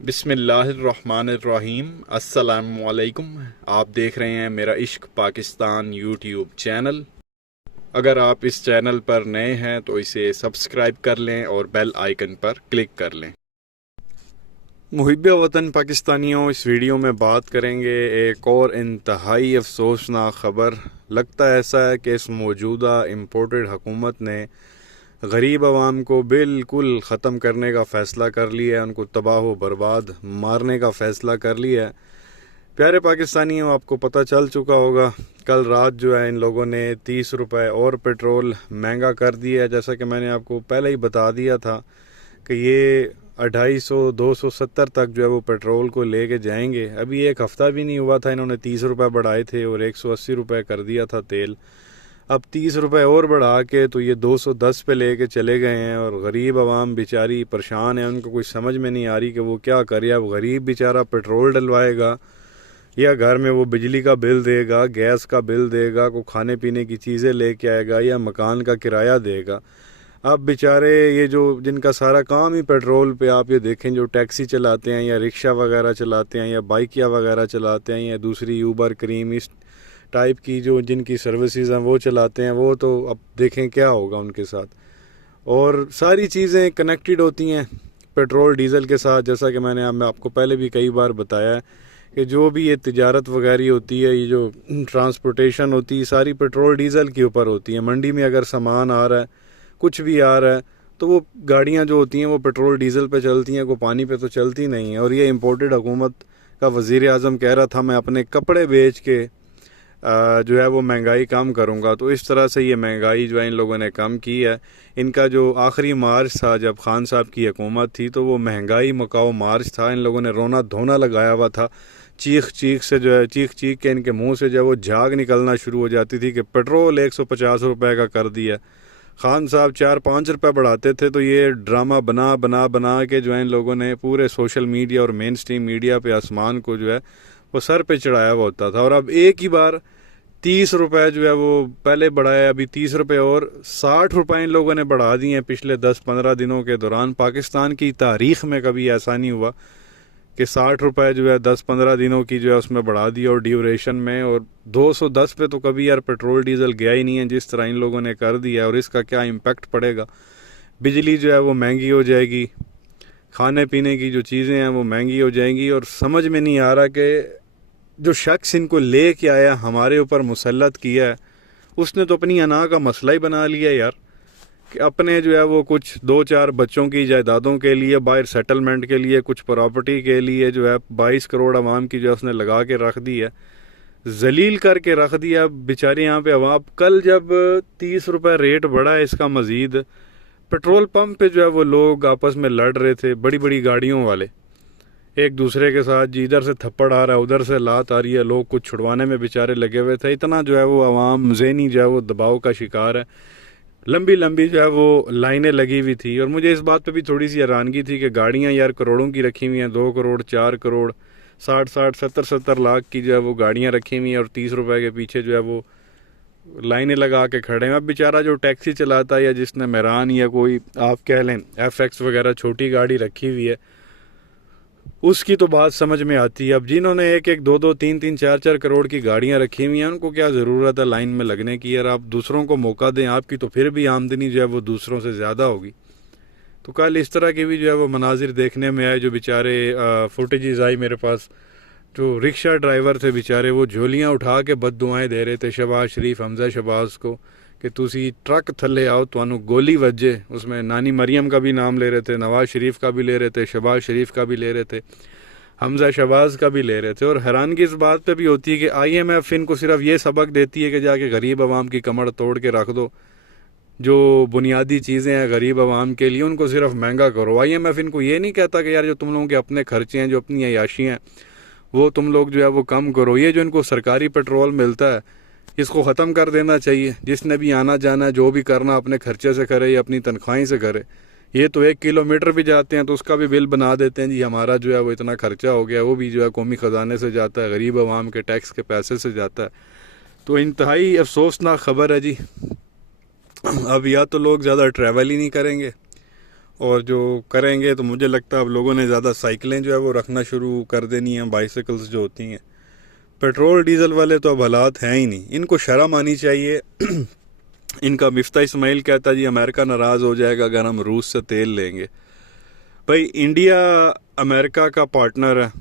बिस्मिल्लाहिर्रहमानिर्रहीम। अस्सलामुअलैकुम। आप देख रहे हैं मेरा इश्क पाकिस्तान यूट्यूब चैनल। अगर आप इस चैनल पर नए हैं तो इसे सब्सक्राइब कर लें और बेल आइकन पर क्लिक कर लें। मुहिब्बे वतन पाकिस्तानियों, इस वीडियो में बात करेंगे एक और इंतहाई अफसोसनाक ख़बर। लगता ऐसा है कि इस मौजूदा इम्पोर्टेड हुकूमत ने गरीब आवाम को बिल्कुल ख़त्म करने का फ़ैसला कर लिया है, उनको तबाह व बर्बाद मारने का फ़ैसला कर लिया है। प्यारे पाकिस्तानियों, आपको पता चल चुका होगा, कल रात जो है इन लोगों ने 30 रुपये और पेट्रोल महंगा कर दिया है। जैसा कि मैंने आपको पहले ही बता दिया था कि ये 250-270 तक जो है वो पेट्रोल को लेके जाएंगे। अभी एक हफ़्ता भी नहीं हुआ था, इन्होंने 30 रुपये बढ़ाए थे और 180 रुपये कर दिया था तेल। अब 30 रुपये और बढ़ा के तो ये 210 पे लेके चले गए हैं और गरीब आवाम बेचारी परेशान है। उनको कुछ समझ में नहीं आ रही कि वो क्या करे। अब गरीब बेचारा पेट्रोल डलवाएगा या घर में वो बिजली का बिल देगा, गैस का बिल देगा, को खाने पीने की चीज़ें लेके आएगा या मकान का किराया देगा। अब बेचारे ये जो जिनका सारा काम ही पेट्रोल पे, आप ये देखें जो टैक्सी चलाते हैं या रिक्शा वगैरह चलाते हैं या बाइकिया वगैरह चलाते हैं या दूसरी ऊबर क्रीम इस टाइप की जो जिनकी सर्विसेज हैं वो चलाते हैं, वो तो अब देखें क्या होगा उनके साथ। और सारी चीज़ें कनेक्टेड होती हैं पेट्रोल डीज़ल के साथ। जैसा कि मैंने आपको पहले भी कई बार बताया है कि जो भी ये तिजारत वगैरह होती है, ये जो ट्रांसपोर्टेशन होती है, सारी पेट्रोल डीज़ल के ऊपर होती है। मंडी में अगर सामान आ रहा है, कुछ भी आ रहा है, तो वो गाड़ियाँ जो होती हैं वो पेट्रोल डीज़ल पे चलती हैं, को पानी पे तो चलती नहीं है। और ये इम्पोर्टेड हुकूमत का वज़ीर आज़म कह रहा था मैं अपने कपड़े बेच के जो है वो महंगाई कम करूँगा। तो इस तरह से ये महंगाई जो है इन लोगों ने कम की है। इनका जो आखिरी मार्च था जब खान साहब की हुकूमत थी, तो वो महंगाई मकाओ मार्च था। इन लोगों ने रोना धोना लगाया हुआ था। चीख चीख से जो है चीख चीख के इनके मुंह से जो है वो झाग निकलना शुरू हो जाती थी कि पेट्रोल 150 रुपये का कर दिया। खान साहब 4-5 रुपये बढ़ाते थे तो ये ड्रामा बना बना बना के जो है इन लोगों ने पूरे सोशल मीडिया और मेन स्ट्रीम मीडिया पे आसमान को जो है वो सर पे चढ़ाया हुआ होता था। और अब एक ही बार 30 रुपये जो है वो पहले बढ़ाया, अभी 30 रुपये और 60 रुपये इन लोगों ने बढ़ा दिए हैं पिछले 10-15 दिनों के दौरान। पाकिस्तान की तारीख़ में कभी ऐसा नहीं हुआ कि 60 रुपये जो है 10-15 दिनों की जो है उसमें बढ़ा दिया और ड्यूरेशन में। और 210 पे तो कभी यार पेट्रोल डीज़ल गया ही नहीं है जिस तरह इन लोगों ने कर दिया। और इसका क्या इम्पेक्ट पड़ेगा, बिजली जो है वो महंगी हो जाएगी, खाने पीने की जो चीज़ें हैं वो महंगी हो जाएंगी। और समझ में नहीं आ रहा कि जो शख्स इनको ले के आया, हमारे ऊपर मुसल्लत किया है, उसने तो अपनी अना का मसला ही बना लिया यार कि अपने जो है वो कुछ 2-4 बच्चों की जायदादों के लिए, बाहर सेटलमेंट के लिए, कुछ प्रॉपर्टी के लिए जो है 22 करोड़ आवाम की जो है उसने लगा के रख दी है, जलील करके रख दिया बेचारे यहाँ पे अवाम। कल जब 30 रुपये रेट बढ़ा है इसका मज़ीद, पेट्रोल पंप पे जो है वो लोग आपस में लड़ रहे थे, बड़ी बड़ी गाड़ियों वाले एक दूसरे के साथ, जी इधर से थप्पड़ आ रहा है उधर से लात आ रही है, लोग कुछ छुड़वाने में बेचारे लगे हुए थे। इतना जो है वो आवाम ज़हनी जो है वो दबाव का शिकार है। लंबी लंबी जो है वो लाइनें लगी हुई थी। और मुझे इस बात पे भी थोड़ी सी हैरानगी थी कि गाड़ियां यार करोड़ों की रखी हुई हैं, 2 करोड़ 4 करोड़ 60-60 70-70 लाख की जो है वो गाड़ियां रखी हुई हैं और 30 रुपये के पीछे जो है वो लाइनें लगा के खड़े हैं। अब बेचारा जो टैक्सी चलाता है या जिसने मेहरान या कोई आप कह लें FX वगैरह छोटी गाड़ी रखी हुई है, उसकी तो बात समझ में आती है। अब जिन्होंने 1-1 2-2 3-3 4-4 करोड़ की गाड़ियां रखी हुई हैं, उनको क्या ज़रूरत है लाइन में लगने की। यार आप दूसरों को मौका दें, आपकी तो फिर भी आमदनी जो है वो दूसरों से ज़्यादा होगी। तो कल इस तरह की भी जो है वो मनाजिर देखने में आए, जो बेचारे फुटेजेस आई मेरे पास, जो रिक्शा ड्राइवर थे बेचारे, वो झोलियाँ उठा के बददुआएँ दे रहे थे शहबाज शरीफ, हमजा शहबाज को कि तुसी ट्रक थले आओ तुहानू गोली वजे। उसमें नानी मरियम का भी नाम ले रहे थे, नवाज शरीफ का भी ले रहे थे, शहबाज शरीफ का भी ले रहे थे, हमजा शहबाज का भी ले रहे थे। और हैरानगी इस बात पे भी होती है कि IMF इनको सिर्फ ये सबक देती है कि जाके गरीब आवाम की कमर तोड़ के रख दो, जो बुनियादी चीज़ें हैं गरीब आवाम के लिए उनको सिर्फ महंगा करो। IMF इनको ये नहीं कहता कि यार जो तुम लोगों के अपने खर्चे हैं, जो अपनी अयाशी हैं, वो तुम लोग जो है वो कम करो। ये जो इनको सरकारी पेट्रोल मिलता है इसको ख़त्म कर देना चाहिए। जिसने भी आना जाना है, जो भी करना अपने खर्चे से करे या अपनी तनख्वाही से करे। ये तो 1 किलोमीटर भी जाते हैं तो उसका भी बिल बना देते हैं, जी हमारा जो है वो इतना खर्चा हो गया, वो भी जो है कौमी ख़जाने से जाता है, गरीब आवाम के टैक्स के पैसे से जाता है। तो इंतहाई अफसोसनाक ख़बर है जी। अब या तो लोग ज़्यादा ट्रैवल ही नहीं करेंगे और जो करेंगे तो मुझे लगता है अब लोगों ने ज़्यादा साइकिलें जो है वो रखना शुरू कर देनी है, बाइसिकल्स जो होती हैं। पेट्रोल डीजल वाले तो अब हालात हैं ही नहीं, इनको शर्म आनी चाहिए। इनका मिफ्ता इस्माइल कहता है जी अमेरिका नाराज़ हो जाएगा अगर हम रूस से तेल लेंगे। भाई इंडिया अमेरिका का पार्टनर है,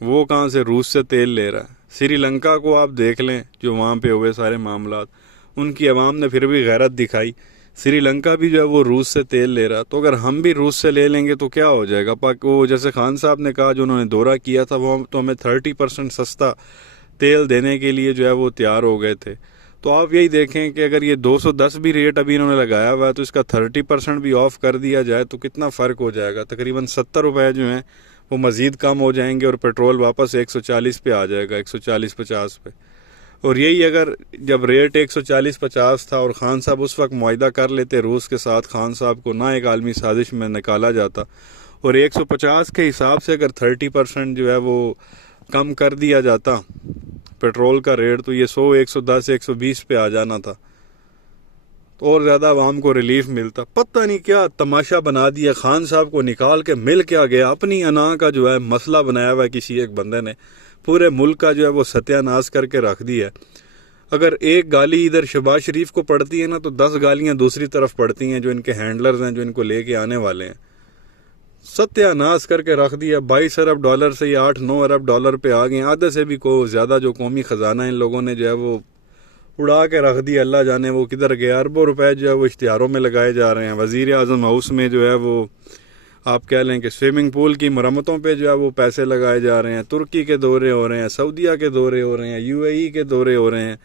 वो कहाँ से रूस से तेल ले रहा है? श्रीलंका को आप देख लें, जो वहाँ पे हुए सारे मामलात, उनकी आवाम ने फिर भी गैरत दिखाई। श्रीलंका भी जो है वो रूस से तेल ले रहा, तो अगर हम भी रूस से ले लेंगे तो क्या हो जाएगा? वो जैसे खान साहब ने कहा, जो उन्होंने दौरा किया था, वो तो हमें 30% सस्ता तेल देने के लिए जो है वो तैयार हो गए थे। तो आप यही देखें कि अगर ये 210 भी रेट अभी इन्होंने लगाया हुआ है, तो इसका 30% भी ऑफ कर दिया जाए तो कितना फ़र्क हो जाएगा? तकरीबन 70 रुपये जो हैं वो मज़ीद कम हो जाएंगे और पेट्रोल वापस 140 पे आ जाएगा, 140-50 पे। और यही अगर जब रेट 140-50 था और खान साहब उस वक्त मुआहदा कर लेते रूस के साथ, खान साहब को ना एक आलमी साजिश में निकाला जाता और 150 के हिसाब से अगर 30% जो है वो कम कर दिया जाता पेट्रोल का रेट, तो ये 100, 110, 120 पे आ जाना था, तो और ज़्यादा आवाम को रिलीफ मिलता। पता नहीं क्या तमाशा बना दिया खान साहब को, निकाल के मिल क्या गया? अपनी अना का जो है मसला बनाया हुआ है किसी एक बंदे ने, पूरे मुल्क का जो है वो सत्यानाश करके रख दिया। अगर एक गाली इधर शहबाज शरीफ को पड़ती है ना, तो 10 गालियां दूसरी तरफ पड़ती हैं जो इनके हैंडलर्स हैं, जो इनको लेके आने वाले हैं। सत्यानाश करके रख दिया। 22 अरब डॉलर से ये 8-9 अरब डॉलर पे आ गए, आधे से भी को ज़्यादा जो कौमी ख़जाना इन लोगों ने जो है वो उड़ा के रख दिया। अल्लाह जाने वो किधर गया। अरबों रुपए जो है वो इश्तिहारों में लगाए जा रहे हैं। वज़ीर आज़म हाउस में जो है वो आप कह लें कि स्विमिंग पूल की मरम्मतों पे जो है वो पैसे लगाए जा रहे हैं। तुर्की के दौरे हो रहे हैं, सऊदीया के दौरे हो रहे हैं, UAE के दौरे हो रहे हैं।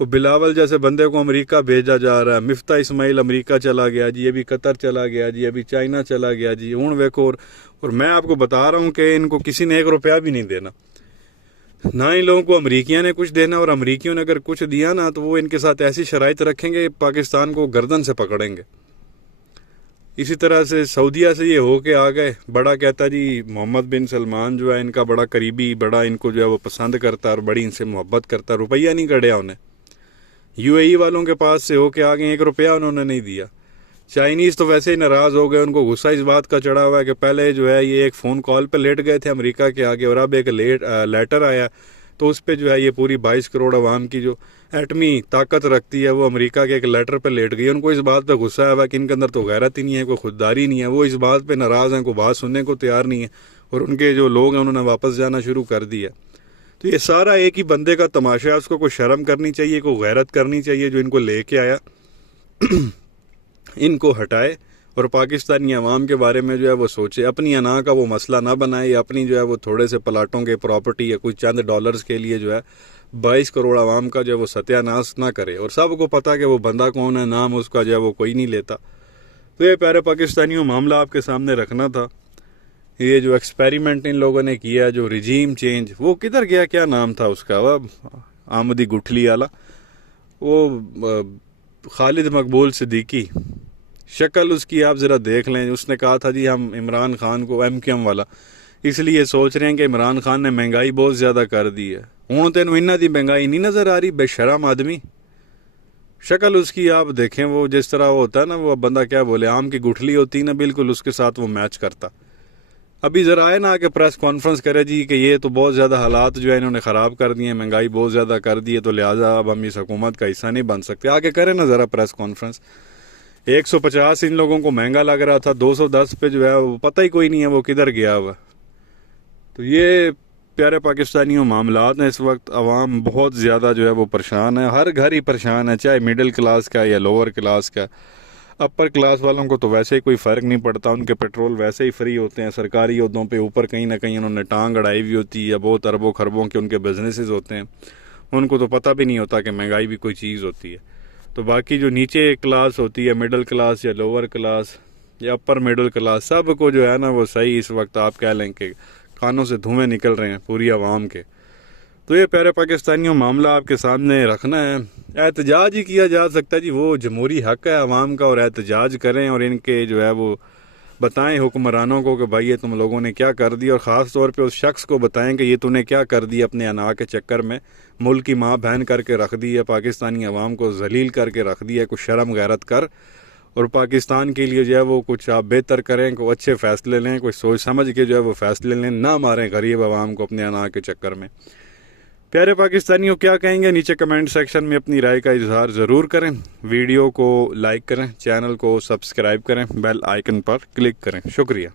वो बिलावल जैसे बंदे को अमेरिका भेजा जा रहा है। मिफ्ता इस्माइल अमेरिका चला गया जी, अभी कतर चला गया जी, अभी चाइना चला गया जी। हूँ वेखो, और मैं आपको बता रहा हूँ कि इनको किसी ने 1 रुपया भी नहीं देना, ना इन लोगों को अमरीकियों ने कुछ देना। और अमरीकियों ने अगर कुछ दिया ना, तो वो इनके साथ ऐसी शराइत रखेंगे, पाकिस्तान को गर्दन से पकड़ेंगे। इसी तरह से सऊदीया से ये होके आ गए। बड़ा कहता जी मोहम्मद बिन सलमान जो है इनका बड़ा करीबी, बड़ा इनको जो है वो पसंद करता है और बड़ी इनसे मोहब्बत करता है। रुपया नहीं कढ़िया उन्हें। UAE वालों के पास से होके आ गए, 1 रुपया उन्होंने नहीं दिया। चाइनीज़ तो वैसे ही नाराज़ हो गए, उनको गुस्सा इस बात का चढ़ा हुआ है कि पहले जो है ये एक फ़ोन कॉल पे लेट गए थे अमेरिका के आगे, और अब एक लेटर आया, तो उस पर जो है ये पूरी 22 करोड़ आवाम की जो एटमी ताकत रखती है वो अमेरिका के एक लेटर पे लेट गई। उनको इस बात पे गुस्सा है कि इनके अंदर तो गैरत ही नहीं है, कोई खुददारी नहीं है। वो इस बात पे नाराज़ हैं, कोई बात सुनने को तैयार नहीं है, और उनके जो लोग हैं उन्होंने वापस जाना शुरू कर दिया। तो ये सारा एक ही बंदे का तमाशा है। उसको कोई शर्म करनी चाहिए, कोई गैरत करनी चाहिए जो इनको लेके आया। इनको हटाए और पाकिस्तानी अवाम के बारे में जो है वो सोचे, अपनी अना का वो मसला ना बनाए, या अपनी जो है वो थोड़े से प्लाटों के प्रॉपर्टी या कुछ चंद डॉलर्स के लिए जो है 22 करोड़ आवाम का जो है वो सत्यानाश ना करे। और सबको पता कि वो बंदा कौन है, नाम उसका जो है वो कोई नहीं लेता। तो ये प्यारे पाकिस्तानियों, मामला आपके सामने रखना था। ये जो एक्सपेरिमेंट इन लोगों ने किया, जो रिजीम चेंज, वो किधर गया? क्या नाम था उसका, वह आमदी गुठली वाला, वो खालिद मकबूल सिद्दीकी, शक्ल उसकी आप ज़रा देख लें। उसने कहा था जी हम इमरान खान को, MQM वाला, इसलिए सोच रहे हैं कि इमरान खान ने महंगाई बहुत ज़्यादा कर दी है। हूँ तेन इन्हों की महंगाई नहीं नज़र आ रही? बेशरम आदमी। शक्ल उसकी आप देखें, वो जिस तरह वो होता है ना, वो बंदा क्या बोले, आम की गुठली होती है ना, बिल्कुल उसके साथ वो मैच करता। अभी ज़रा आए ना कि प्रेस कॉन्फ्रेंस करे जी कि ये तो बहुत ज़्यादा हालात जो है इन्होंने ख़राब कर दिए, महंगाई बहुत ज़्यादा कर दी है, तो लिहाजा अब हम इस हुकूमत का हिस्सा नहीं बन सकते। आके करें ना ज़रा प्रेस कॉन्फ्रेंस। 150 इन लोगों को महंगा लग रहा था, 210 पे जो है वो पता ही कोई नहीं है वो किधर गया हुआ। तो ये प्यारे पाकिस्तानियों मामलात हैं। इस वक्त आवाम बहुत ज़्यादा जो है वो परेशान है, हर घर ही परेशान है, चाहे मिडिल क्लास का या लोअर क्लास का। अपर क्लास वालों को तो वैसे ही कोई फ़र्क नहीं पड़ता, उनके पेट्रोल वैसे ही फ्री होते हैं। सरकारी अहदों पे ऊपर कहीं ना कहीं उन्होंने टांग अड़ाई हुई होती है, बहुत अरबों खरबों के उनके बिजनेसेस होते हैं, उनको तो पता भी नहीं होता कि महंगाई भी कोई चीज़ होती है। तो बाकी जो नीचे क्लास होती है, मिडिल क्लास या लोअर क्लास या अपर मिडिल क्लास, सब को जो है ना वो सही इस वक्त आप कह लें कि कानों से धुएँ निकल रहे हैं पूरी आवाम के। तो ये प्यारे पाकिस्तानियों मामला आपके सामने रखना है। एहतजाज ही किया जा सकता है जी, वो जमहूरी हक़ है आवाम का, और एहतजाज करें और इनके जो है वो बताएं हुक्मरानों को कि भाई ये तुम लोगों ने क्या कर दिया, और ख़ास तौर पे उस शख्स को बताएं कि ये तूने क्या कर दिया, अपने अना के चक्कर में मुल्क की माँ बहन करके रख दी है, पाकिस्तानी अवाम को जलील करके रख दिया। कुछ शर्म गैरत कर और पाकिस्तान के लिए जो है वो कुछ आप बेहतर करें, कोई अच्छे फ़ैसले लें, कोई सोच समझ के जो है वो फ़ैसले लें, ना मारें गरीब आवाम को अपने अना के चक्कर में। प्यारे पाकिस्तानियों, क्या कहेंगे? नीचे कमेंट सेक्शन में अपनी राय का इजहार ज़रूर करें। वीडियो को लाइक करें, चैनल को सब्सक्राइब करें, बेल आइकन पर क्लिक करें। शुक्रिया।